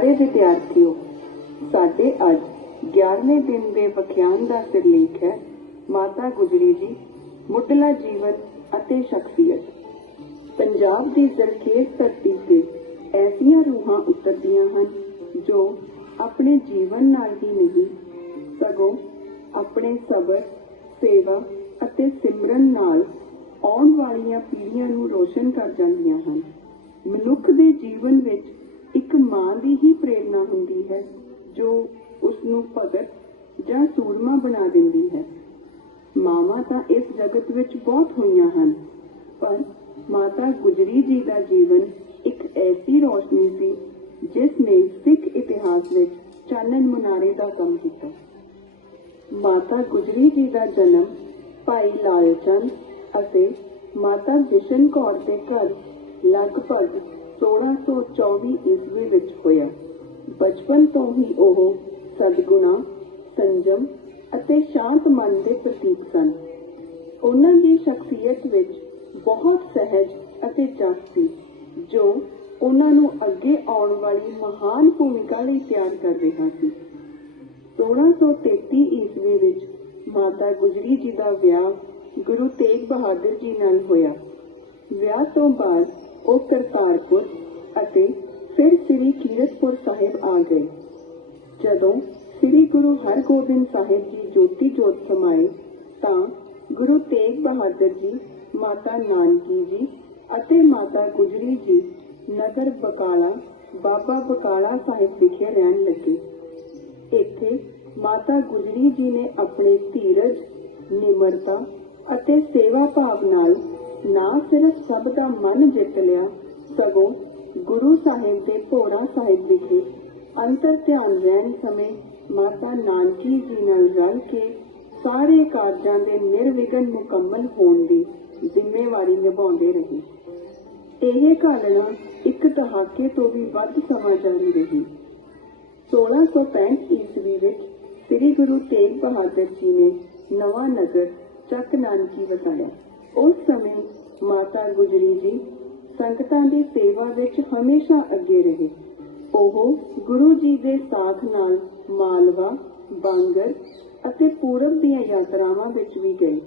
ਪਿਆਰੇ ਵਿਦਿਆਰਥੀਓ, ਸਾਡੇ ਅੱਜ 11ਵੇਂ ਦਿਨ ਦੇ ਵਿਖਿਆਨ ਦਾ ਸਿਰਲੇਖ ਹੈ, ਮਾਤਾ ਗੁਜਰੀ ਜੀ, ਮੁੱਢਲਾ ਜੀਵਨ ਅਤੇ ਸ਼ਖਸੀਅਤ। ਪੰਜਾਬ ਦੀ ਜ਼ਰਖੇਜ਼ ਧਰਤੀ ਤੇ ਐਸੀਆਂ ਰੂਹਾਂ ਉਤਰਦੀਆਂ ਹਨ, ਜੋ ਆਪਣੇ ਜੀਵਨ ਨਾਲ ਹੀ ਨਹੀਂ, ਸਗੋਂ ਆਪਣੇ ਸਬਰ, ਸੇਵਾ ਅਤੇ ਸਿਮਰਨ ਨਾਲ ਆਉਣ ਵਾਲੀਆਂ ਪੀੜ੍ਹੀਆਂ ਨੂੰ ਰੋਸ਼ਨ ਕਰ ਜਾਂਦੀਆਂ ਹਨ। ਮਨੁੱਖ ਦੇ ਜੀਵਨ ਵਿੱਚ ਹੀ ਪ੍ਰੇਰਣਾ ਹੁੰਦੀ ਹੈ ਜੋ ਉਸ ਨੂੰ ਭਗਤ ਜਾਂ ਸੂਰਮਾ ਬਣਾ ਦਿੰਦੀ ਹੈ। ਮਾਵਾਂ ਤਾਂ ਇਸ ਜਗਤ ਵਿੱਚ ਬਹੁਤ ਹੋਈਆਂ ਹਨ, ਪਰ ਮਾਤਾ ਗੁਜਰੀ ਜੀ ਦਾ ਜੀਵਨ ਇੱਕ ਐਸੀ ਰੋਸ਼ਨੀ ਸੀ ਜਿਸ ਨੇ ਸਿੱਖ ਇਤਿਹਾਸ ਵਿੱਚ ਚਾਨਣ ਮੁਨਾਰੇ ਦਾ ਕੰਮ ਕੀਤਾ। ਮਾਤਾ ਗੁਜਰੀ ਜੀ ਦਾ ਜਨਮ ਭਾਈ ਲਾਲ ਚੰਦ ਅਤੇ ਮਾਤਾ ਜਿਸ਼ਨ ਕੌਰ ਦੇ ਘਰ ਲਗਭਗ 1624 ਈਸਵੀ ਵਿੱਚ ਹੋਇਆ। ਬਚਪਨ ਤੋਂ ਹੀ ਉਹ ਸਦਗੁਣਾ, ਸੰਜਮ ਅਤੇ ਸ਼ਾਂਤ ਮਨ ਦੇ ਪ੍ਰਤੀਕ ਸਨ। ਉਹਨਾਂ ਦੀ ਸ਼ਖਸੀਅਤ ਵਿੱਚ ਬਹੁਤ ਸਹਿਜ ਅਤੇ ਜਸ ਸੀ, ਜੋ ਉਹਨਾਂ ਨੂੰ ਅੱਗੇ ਆਉਣ ਵਾਲੀ ਮਹਾਨ ਭੂਮਿਕਾ ਲਈ ਤਿਆਰ ਕਰ ਰਿਹਾ ਸੀ। 1633 ਈਸਵੀ ਵਿੱਚ ਮਾਤਾ ਗੁਜਰੀ ਜੀ ਦਾ ਵਿਆਹ ਗੁਰੂ ਤੇਗ ਬਹਾਦਰ ਜੀ ਨਾਲ ਹੋਇਆ। ਵਿਆਹ ਤੋਂ ਬਾਅਦ ਉਹ ਕਰਤਾਰਪੁਰ ਅਤੇ ਫਿਰ ਸ੍ਰੀ ਕੀਰਤਪੁਰ ਸਾਹਿਬ ਆ ਗਏ ਜਦੋਂ ਸ੍ਰੀ ਗੁਰੂ ਹਰਗੋਬਿੰਦ ਸਾਹਿਬ ਜੀ ਜੋਤੀ ਜੋਤ ਸਮਾਏ ਤਾਂ ਗੁਰੂ ਤੇਗ ਬਹਾਦਰ ਜੀ ਮਾਤਾ ਨਾਨਕੀ ਜੀ ਅਤੇ ਮਾਤਾ ਗੁਜਰੀ ਜੀ ਨਗਰ ਬਕਾਲਾ ਬਾਬਾ ਬਕਾਲਾ ਸਾਹਿਬ ਵਿਖੇ ਰਹਿਣ ਲੱਗੇ ਇੱਥੇ ਮਾਤਾ ਗੁਜਰੀ ਜੀ ਨੇ ਆਪਣੇ ਧੀਰਜ ਨਿਮਰਤਾ ਅਤੇ ਸੇਵਾ ਭਾਵ ਨਾਲ ਨਾ ਸਿਰਫ ਸਭ ਦਾ ਮਨ ਜਿੱਤ ਲਿਆ, ਸਗੋਂ ਗੁਰੂ ਸਾਹਿਬ ਦੇ ਭੋਰਾ ਸਾਹਿਬ ਵਿਖੇ ਅੰਤਰ ਧਿਆਨ ਰਹਿਣ ਸਮੇਂ ਮਾਤਾ ਨਾਨਕੀ ਜੀ ਨਾਲ ਰਲ ਕੇ ਸਾਰੇ ਕਾਰਜਾਂ ਦੇ ਨਿਰਵਿਘਨ ਮੁਕੰਮਲ ਹੋਣ ਦੀ ਜ਼ਿੰਮੇਵਾਰੀ ਨਿਭਾਉਂਦੇ ਰਹੇ। ਇਹ ਘਟਨਾ ਇੱਕ ਦਹਾਕੇ ਤੋਂ ਵੀ ਵੱਧ ਸਮਾਂ ਜਾਰੀ ਰਹੀ। 1665 ਈਸਵੀ ਵਿੱਚ ਸ੍ਰੀ ਗੁਰੂ ਤੇਗ ਬਹਾਦਰ ਜੀ ਨੇ ਨਵਾਂ ਨਗਰ ਚੱਕ ਨਾਨਕੀ ਵਸਾਇਆ। ਉਸ ਸਮੇਂ ਮਾਤਾ ਗੁਜਰੀ ਜੀ ਸੰਗਤਾਂ ਦੀ ਸੇਵਾ ਵਿੱਚ ਹਮੇਸ਼ਾ ਅੱਗੇ ਰਹੇ। ਉਹ ਗੁਰੂ ਜੀ ਦੇ ਸਾਥ ਨਾਲ ਮਾਲਵਾ, ਬਾਂਗਰ ਅਤੇ ਪੂਰਬ ਦੀਆਂ ਯਾਤਰਾਵਾਂ ਵਿੱਚ ਵੀ ਗਏ।